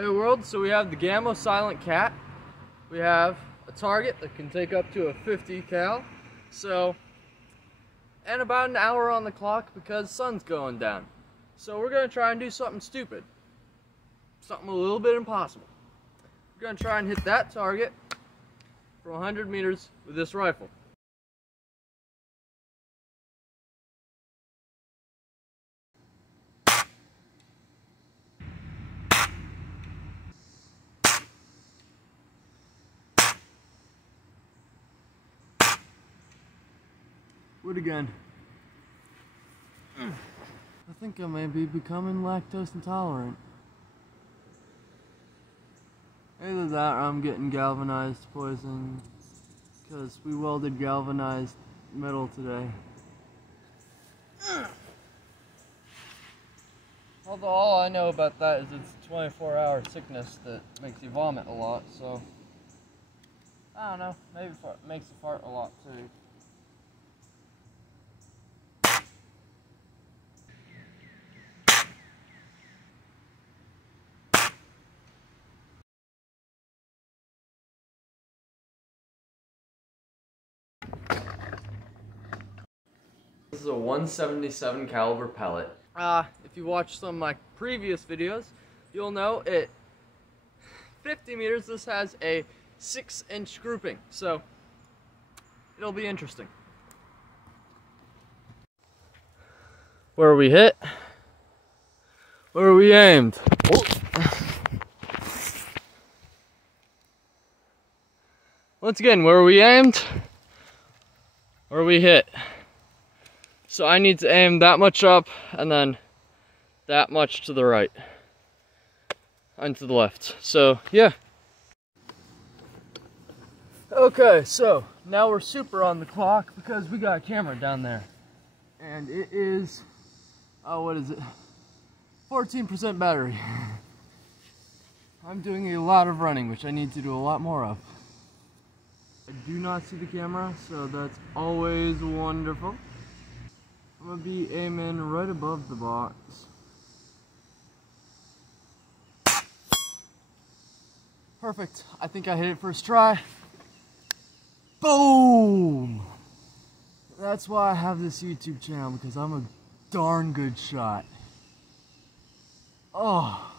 Hey world, so we have the Gamo Silent cat. We have a target that can take up to a 50 cal. And about an hour on the clock because the sun's going down. So we're gonna try and do something stupid. Something a little bit impossible. We're gonna try and hit that target from 100 meters with this rifle. Wood again. I think I may be becoming lactose intolerant. Either that or I'm getting galvanized poison because we welded galvanized metal today. Although all I know about that is it's a 24-hour sickness that makes you vomit a lot, so I don't know, maybe it makes you fart a lot too. This is a 177 caliber pellet. If you watch some of my previous videos, you'll know at 50 meters this has a 6-inch grouping, so it'll be interesting. Where we hit? Where we aimed? Oh. Once again, where we aimed? Where we hit? So I need to aim that much up and then that much to the right and to the left. So yeah. Okay, so now we're super on the clock because we got a camera down there. And it is, what is it? 14% battery. I'm doing a lot of running, which I need to do a lot more of. I do not see the camera, so that's always wonderful. I'm gonna be aiming right above the box. Perfect. I think I hit it first try. Boom! That's why I have this YouTube channel, because I'm a darn good shot. Oh.